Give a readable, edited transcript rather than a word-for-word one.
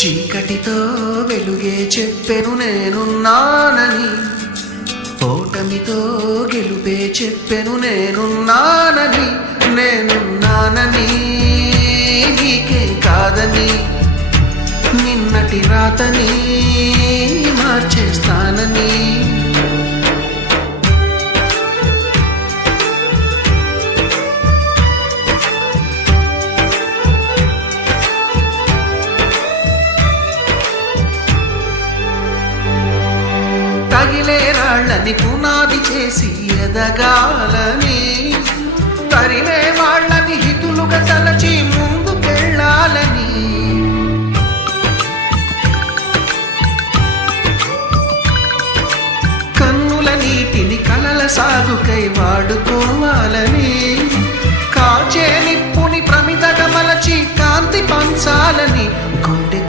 చీకటితో వెలుగే చెప్పెను నేనున్నానని, ఓటమితో గెలుపే చెప్పెను నేనున్నానని. నేనున్నానని నీకేం కాదని, నిన్నటి రాతని మార్చేస్తానని. తగిలే రాళ్ళని పునాది చేసి ఎదగాలని, తరిమే వాళ్ళని హితులుగా తలచి ముందుకెళ్ళాలని.